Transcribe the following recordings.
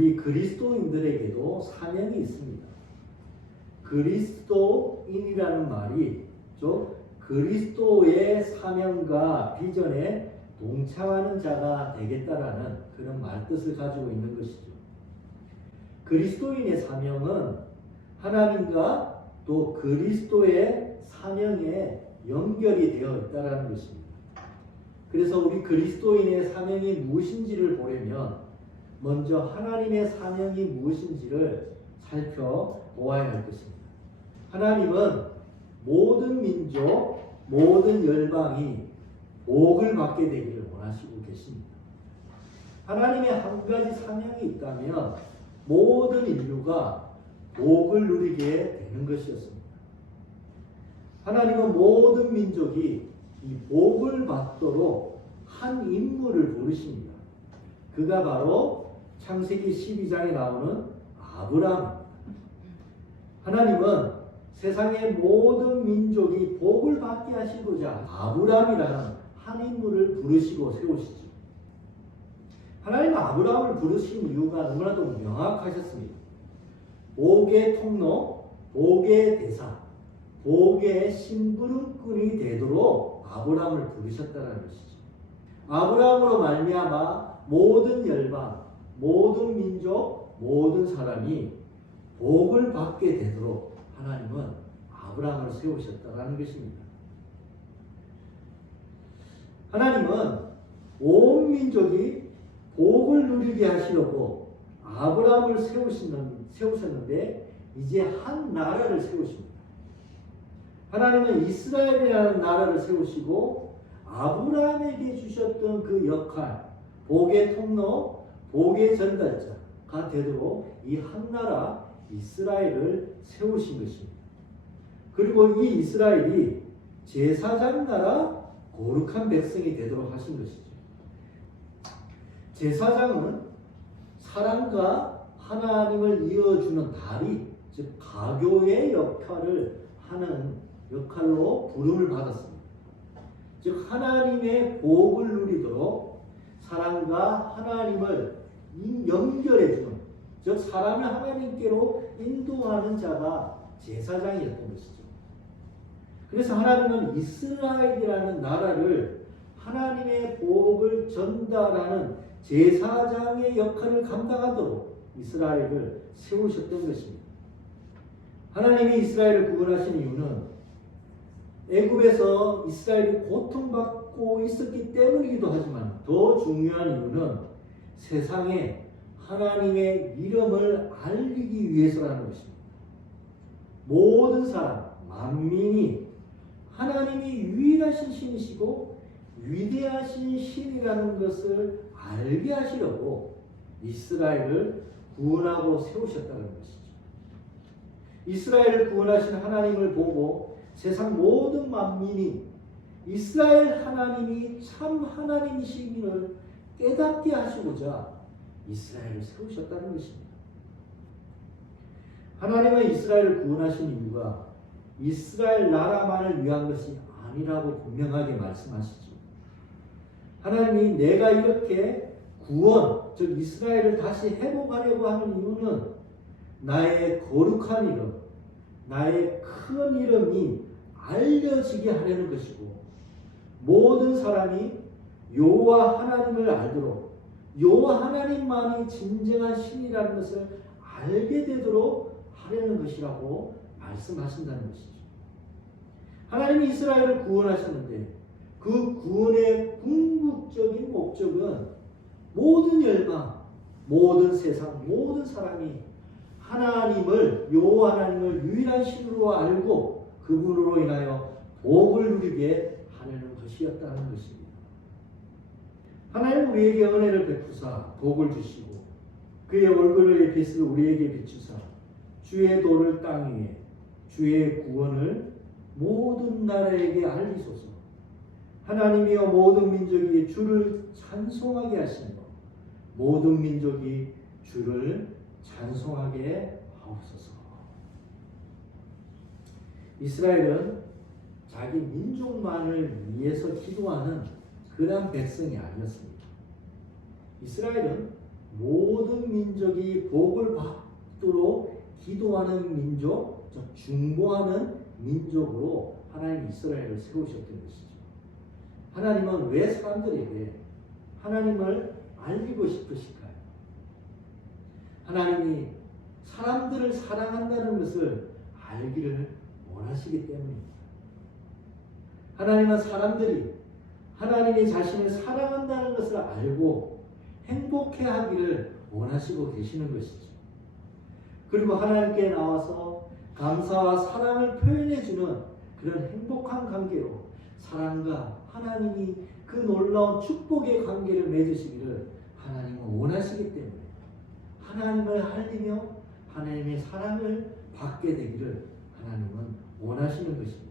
우리 그리스도인들에게도 사명이 있습니다. 그리스도인이라는 말이 즉 그리스도의 사명과 비전에 동참하는 자가 되겠다라는 그런 말뜻을 가지고 있는 것이죠. 그리스도인의 사명은 하나님과 또 그리스도의 사명에 연결이 되어 있다는 것입니다. 그래서 우리 그리스도인의 사명이 무엇인지를 보려면 먼저 하나님의 사명이 무엇인지를 살펴보아야 할 것입니다. 하나님은 모든 민족, 모든 열방이 복을 받게 되기를 원하시고 계십니다. 하나님의 한 가지 사명이 있다면 모든 인류가 복을 누리게 되는 것이었습니다. 하나님은 모든 민족이 이 복을 받도록 한 인물을 부르십니다. 그가 바로 창세기 12장에 나오는 아브라함입니다. 하나님은 세상의 모든 민족이 복을 받게 하시고자 아브라함이라는 한 인물을 부르시고 세우시죠. 하나님은 아브라함을 부르신 이유가 너무나도 명확하셨습니다. 복의 통로, 복의 대사, 복의 심부름꾼이 되도록 아브라함을 부르셨다는 것이죠. 아브라함으로 말미암아 모든 열방, 모든 민족, 모든 사람이 복을 받게 되도록 하나님은 아브라함을 세우셨다는 것입니다. 하나님은 온 민족이 복을 누리게 하시려고 아브라함을 세우셨는데 이제 한 나라를 세우십니다. 하나님은 이스라엘이라는 나라를 세우시고 아브라함에게 주셨던 그 역할, 복의 통로, 복의 전달자가 되도록 이 한 나라 이스라엘을 세우신 것입니다. 그리고 이 이스라엘이 제사장 나라 거룩한 백성이 되도록 하신 것이죠. 제사장은 사람과 하나님을 이어주는 다리, 즉 가교의 역할을 하는 역할로 부름을 받았습니다. 즉 하나님의 복을 누리도록 사람과 하나님을 연결해주는, 즉 사람을 하나님께로 인도하는 자가 제사장이었던 것이죠. 그래서 하나님은 이스라엘이라는 나라를 하나님의 복을 전달하는 제사장의 역할을 감당하도록 이스라엘을 세우셨던 것입니다. 하나님이 이스라엘을 구원하신 이유는 애굽에서 이스라엘이 고통받고 있었기 때문이기도 하지만 더 중요한 이유는 세상에 하나님의 이름을 알리기 위해서라는 것입니다. 모든 사람, 만민이 하나님이 유일하신 신이시고 위대하신 신이라는 것을 알게 하시려고 이스라엘을 구원하고 세우셨다는 것이죠. 이스라엘을 구원하신 하나님을 보고 세상 모든 만민이 이스라엘 하나님이 참 하나님이시기를 깨닫게 하시고자 이스라엘을 세우셨다는 것입니다. 하나님은 이스라엘을 구원하신 이유가 이스라엘 나라만을 위한 것이 아니라고 분명하게 말씀하시죠. 하나님이 내가 이렇게 구원, 즉 이스라엘을 다시 회복하려고 하는 이유는 나의 거룩한 이름, 나의 큰 이름이 알려지게 하려는 것이고 모든 사람이 여호와 하나님을 알도록 여호와 하나님만이 진정한 신이라는 것을 알게 되도록 하려는 것이라고 말씀하신다는 것이죠. 하나님이 이스라엘을 구원하셨는데 그 구원의 궁극적인 목적은 모든 열방, 모든 세상, 모든 사람이 하나님을 여호와 하나님을 유일한 신으로 알고 그분으로 인하여 복을 누리게 하려는 것이었다는 것입니다. 하나님 우리에게 은혜를 베푸사 복을 주시고 그의 얼굴의 빛을 우리에게 비추사 주의 도를 땅 위에 주의 구원을 모든 나라에게 알리소서. 하나님이여 모든 민족이 주를 찬송하게 하시며 모든 민족이 주를 찬송하게 하옵소서. 이스라엘은 자기 민족만을 위해서 기도하는 그런 백성이 아니었습니다. 이스라엘은 모든 민족이 복을 받도록 기도하는 민족, 즉 중보하는 민족으로 하나님 이스라엘을 세우셨던 것이죠. 하나님은 왜 사람들에게 하나님을 알리고 싶으실까요? 하나님이 사람들을 사랑한다는 것을 알기를 원하시기 때문입니다. 하나님은 사람들이 하나님이 자신을 사랑한다는 것을 알고 행복해하기를 원하시고 계시는 것이죠. 그리고 하나님께 나와서 감사와 사랑을 표현해주는 그런 행복한 관계로 사랑과 하나님이 그 놀라운 축복의 관계를 맺으시기를 하나님은 원하시기 때문에 하나님을 알리며 하나님의 사랑을 받게 되기를 하나님은 원하시는 것입니다.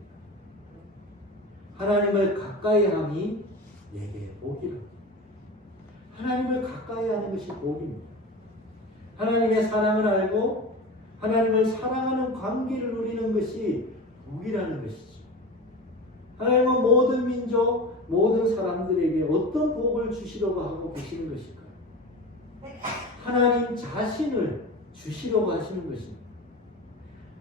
하나님을 가까이 함이 내게 복이라. 하나님을 가까이 하는 것이 복입니다. 하나님의 사랑을 알고 하나님을 사랑하는 관계를 누리는 것이 복이라는 것이죠. 하나님은 모든 민족, 모든 사람들에게 어떤 복을 주시려고 하고 계시는 것일까요? 하나님 자신을 주시려고 하시는 것입니다.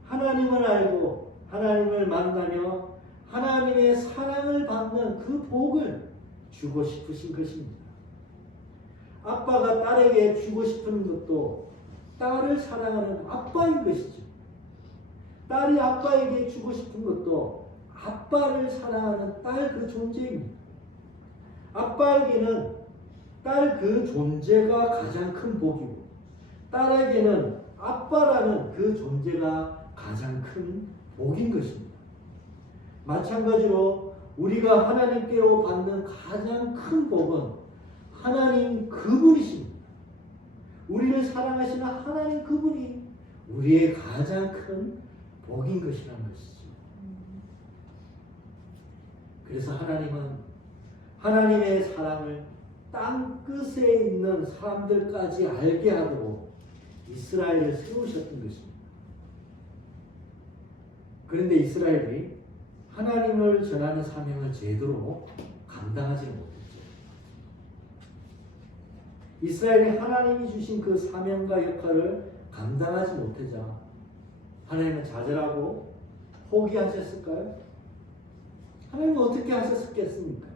하나님을 알고 하나님을 만나며 하나님의 사랑을 받는 그 복을 주고 싶으신 것입니다. 아빠가 딸에게 주고 싶은 것도 딸을 사랑하는 아빠인 것이죠. 딸이 아빠에게 주고 싶은 것도 아빠를 사랑하는 딸 그 존재입니다. 아빠에게는 딸 그 존재가 가장 큰 복이고 딸에게는 아빠라는 그 존재가 가장 큰 복인 것입니다. 마찬가지로 우리가 하나님께로 받는 가장 큰 복은 하나님 그분이십니다. 우리를 사랑하시는 하나님 그분이 우리의 가장 큰 복인 것이라는 것이죠. 그래서 하나님은 하나님의 사랑을 땅끝에 있는 사람들까지 알게 하도록 이스라엘을 세우셨던 것입니다. 그런데 이스라엘이 하나님을 전하는 사명을 제대로 감당하지 못했죠. 이스라엘이 하나님이 주신 그 사명과 역할을 감당하지 못하자 하나님은 좌절하고 포기하셨을까요? 하나님은 어떻게 하셨겠습니까?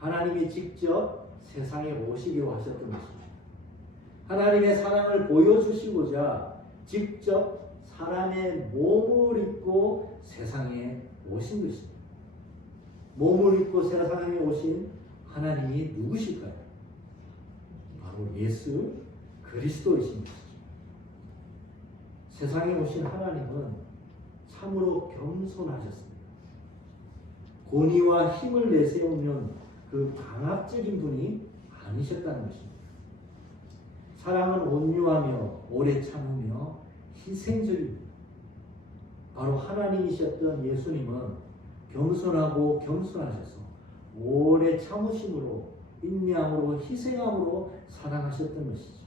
하나님이 직접 세상에 오시기로 하셨던 것입니다. 하나님의 사랑을 보여주시고자 직접 사람의 몸을 입고 세상에 오신 것입니다. 몸을 입고 세상에 오신 하나님이 누구실까요? 바로 예수 그리스도이신 것이죠. 세상에 오신 하나님은 참으로 겸손하셨습니다. 권위와 힘을 내세우는 그 강압적인 분이 아니셨다는 것입니다. 사랑은 온유하며 오래 참으며 희생적입니다. 바로 하나님이셨던 예수님은 겸손하고 겸손하셔서 오래 참으심으로 인내함으로 희생함으로 사랑하셨던 것이죠.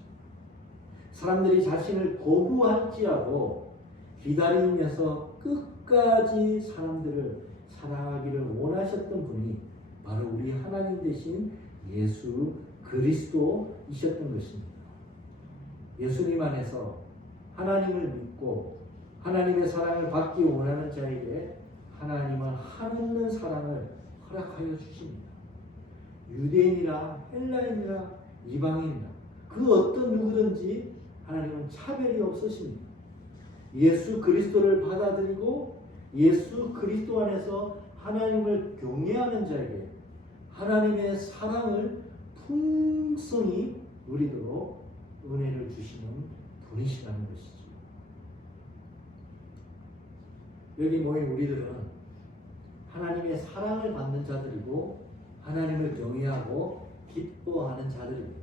사람들이 자신을 거부할지라도 기다리면서 끝까지 사람들을 사랑하기를 원하셨던 분이 바로 우리 하나님 되신 예수 그리스도이셨던 것입니다. 예수님 안에서 하나님을 믿고 하나님의 사랑을 받기 원하는 자에게 하나님은 한없는 사랑을 허락하여 주십니다. 유대인이나 헬라인이나 이방인이나 그 어떤 누구든지 하나님은 차별이 없으십니다. 예수 그리스도를 받아들이고 예수 그리스도 안에서 하나님을 경외하는 자에게 하나님의 사랑을 풍성히 누리도록 은혜를 주시는 분이시라는 것이죠. 여기 모인 우리들은 하나님의 사랑을 받는 자들이고 하나님을 경외하고 기뻐하는 자들입니다.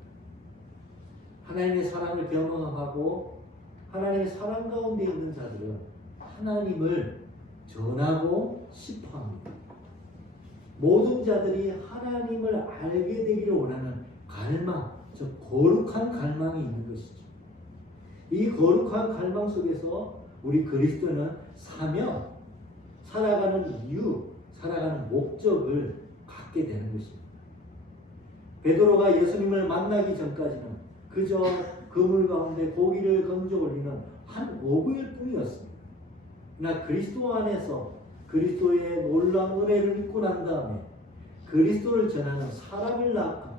하나님의 사랑을 경험하고 하나님의 사랑 가운데 있는 자들은 하나님을 전하고 싶어합니다. 모든 자들이 하나님을 알게 되기를 원하는 갈망, 즉 거룩한 갈망이 있는 것이죠. 이 거룩한 갈망 속에서 우리 그리스도는 사명, 살아가는 이유, 살아가는 목적을 갖게 되는 것입니다. 베드로가 예수님을 만나기 전까지는 그저 그물 가운데 고기를 건져 올리는 한 어부일 뿐이었습니다. 그러나 그리스도 안에서 그리스도의 놀라운 은혜를 입고 난 다음에 그리스도를 전하는 사람을 낳고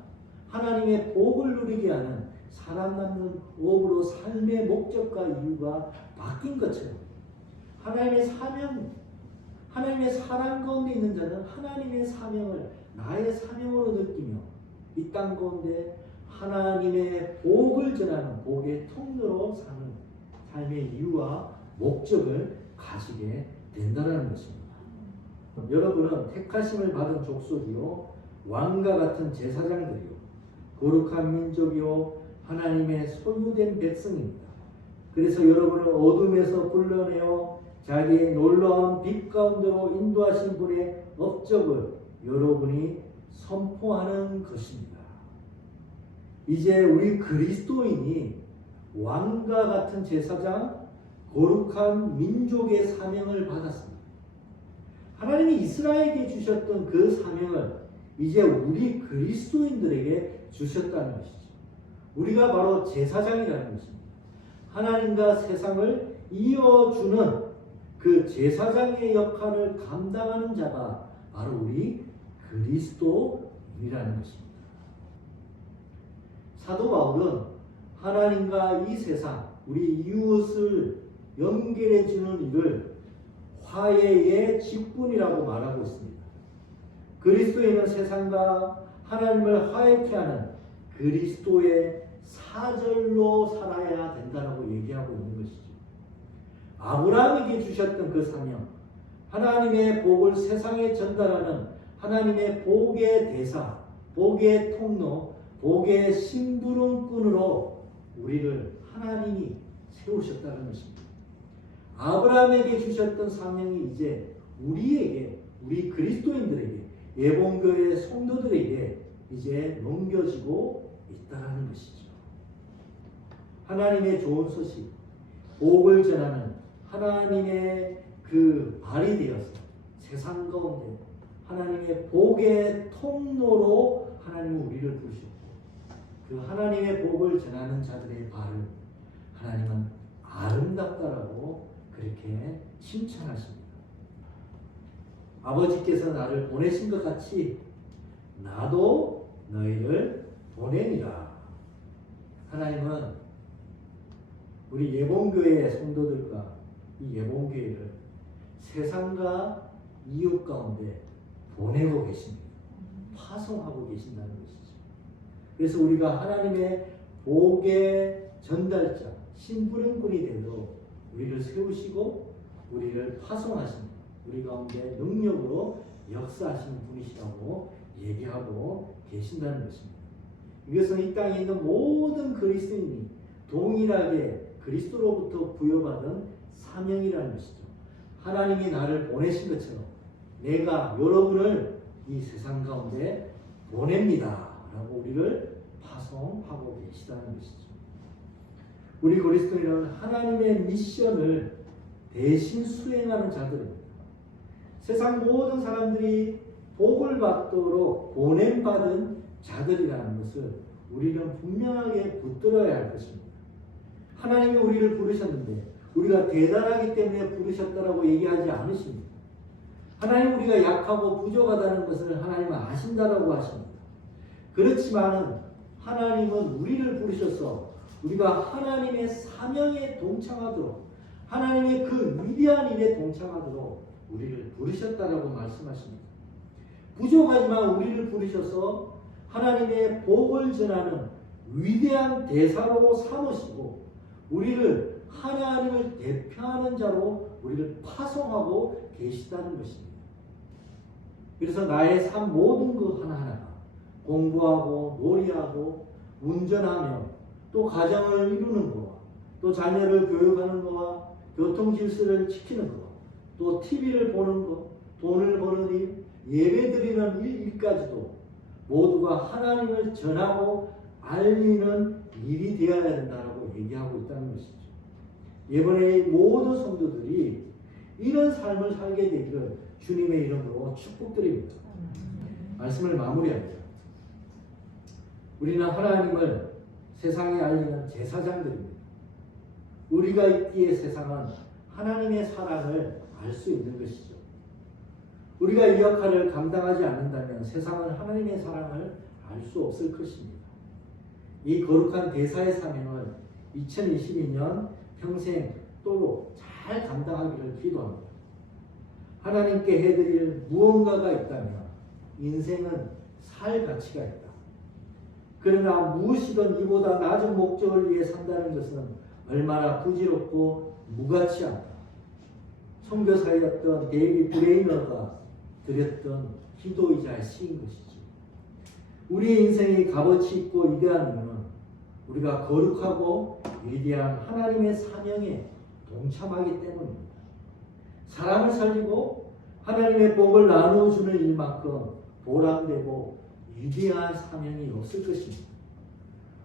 하나님의 복을 누리게 하는 사람 낳는 어부로 삶의 목적과 이유가 바뀐 것처럼 하나님의 사명, 하나님의 사랑 가운데 있는 자는 하나님의 사명을 나의 사명으로 느끼며 이 땅 가운데 하나님의 복을 전하는 복의 통로로 사는 삶의 이유와 목적을 가지게 된다는 것입니다. 여러분은 택하심을 받은 족속이요 왕과 같은 제사장들이요 거룩한 민족이요 하나님의 소유된 백성입니다. 그래서 여러분을 어둠에서 불러내어 자기의 놀라운 빛 가운데로 인도하신 분의 업적을 여러분이 선포하는 것입니다. 이제 우리 그리스도인이 왕과 같은 제사장, 거룩한 민족의 사명을 받았습니다. 하나님이 이스라엘에게 주셨던 그 사명을 이제 우리 그리스도인들에게 주셨다는 것이죠. 우리가 바로 제사장이라는 것입니다. 하나님과 세상을 이어주는 그 제사장의 역할을 감당하는 자가 바로 우리 그리스도인이라는 것입니다. 사도 바울은 하나님과 이 세상, 우리 이웃을 연결해 주는 일을 화해의 직분이라고 말하고 있습니다. 그리스도인은 세상과 하나님을 화해케 하는 그리스도의 사절로 살아야 된다고 얘기하고 있는 것이죠. 아브라함에게 주셨던 그 사명, 하나님의 복을 세상에 전달하는 하나님의 복의 대사, 복의 통로, 복의 심부름꾼으로 우리를 하나님이 세우셨다는 것입니다. 아브라함에게 주셨던 사명이 이제 우리에게, 우리 그리스도인들에게, 예봉교회 성도들에게 이제 넘겨지고 있다는 것이죠. 하나님의 좋은 소식, 복을 전하는 하나님의 그 발이 되어서 세상 가운데 하나님의 복의 통로로 하나님은 우리를 부르셨고 그 하나님의 복을 전하는 자들의 발을 하나님은 아름답다라고 그렇게 칭찬하십니다. 아버지께서 나를 보내신 것 같이 나도 너희를 보내니라. 하나님은 우리 예봉교회의 성도들과 이 예봉교회를 세상과 이웃 가운데 보내고 계십니다. 파송하고 계신다는 것이죠. 그래서 우리가 하나님의 복의 전달자, 심부름꾼이 되도록 우리를 세우시고 우리를 파송하십니다. 우리 가운데 능력으로 역사하시는 분이시라고 얘기하고 계신다는 것입니다. 이것은 이 땅에 있는 모든 그리스도인이 동일하게 그리스도로부터 부여받은 사명이라는 것이죠. 하나님이 나를 보내신 것처럼 내가 여러분을 이 세상 가운데 보냅니다 라고 우리를 파송하고 계시다는 것이죠. 우리 그리스도인은 하나님의 미션을 대신 수행하는 자들입니다. 세상 모든 사람들이 복을 받도록 보냄받은 자들이라는 것을 우리는 분명하게 붙들어야 할 것입니다. 하나님이 우리를 부르셨는데 우리가 대단하기 때문에 부르셨다라고 얘기하지 않으십니다. 하나님 우리가 약하고 부족하다는 것을 하나님은 아신다라고 하십니다. 그렇지만 하나님은 우리를 부르셔서 우리가 하나님의 사명에 동참하도록 하나님의 그 위대한 일에 동참하도록 우리를 부르셨다라고 말씀하십니다. 부족하지만 우리를 부르셔서 하나님의 복을 전하는 위대한 대사로 삼으시고 우리를 하나님을 대표하는 자로 우리를 파송하고 계시다는 것입니다. 그래서 나의 삶 모든 것 하나하나가 공부하고 놀이하고 운전하며 또 가정을 이루는 것과 또 자녀를 교육하는 것과 교통 질서를 지키는 것, 또 TV를 보는 것, 돈을 버는 일, 예배 드리는 일까지도 모두가 하나님을 전하고 알리는 일이 되어야 된다고 얘기하고 있다는 것이죠. 이번에 모든 성도들이 이런 삶을 살게 되기를 주님의 이름으로 축복드립니다. 말씀을 마무리합니다. 우리는 하나님을 세상에 알리는 제사장들입니다. 우리가 있기에 세상은 하나님의 사랑을 알 수 있는 것이죠. 우리가 이 역할을 감당하지 않는다면 세상은 하나님의 사랑을 알 수 없을 것입니다. 이 거룩한 대사의 사명을 2022년 평생 또 잘 감당하기를 기도합니다. 하나님께 해드릴 무언가가 있다면 인생은 살 가치가 있다. 그러나 무엇이든 이보다 낮은 목적을 위해 산다는 것은 얼마나 부질없고 무가치 않다. 선교사였던 데이비 브레이너가 드렸던 기도이자 시인 것이지. 우리의 인생이 값어치 있고 위대한 이유는 우리가 거룩하고 위대한 하나님의 사명에 동참하기 때문입니다. 사람을 살리고 하나님의 복을 나누어주는 일만큼 보람되고 위대한 사명이 없을 것입니다.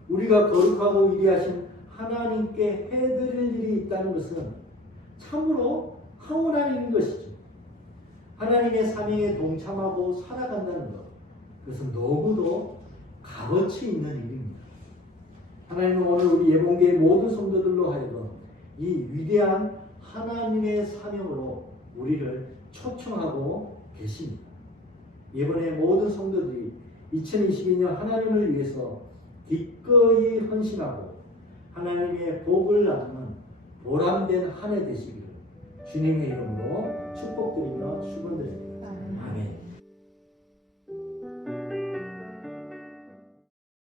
우리가 거룩하고 위대하신 하나님께 해드릴 일이 있다는 것은 참으로 황홀한 일인 것이죠. 하나님의 사명에 동참하고 살아간다는 것, 그것은 너무도 값어치 있는 일입니다. 하나님은 오늘 우리 예봉교의 모든 성도들로 하여금 이 위대한 하나님의 사명으로 우리를 초청하고 계십니다. 이번에 모든 성도들이 2022년 하나님을 위해서 기꺼이 헌신하고 하나님의 복을 나누는 보람된 한 해 되시기를 주님의 이름으로 축복드리며 축원드립니다.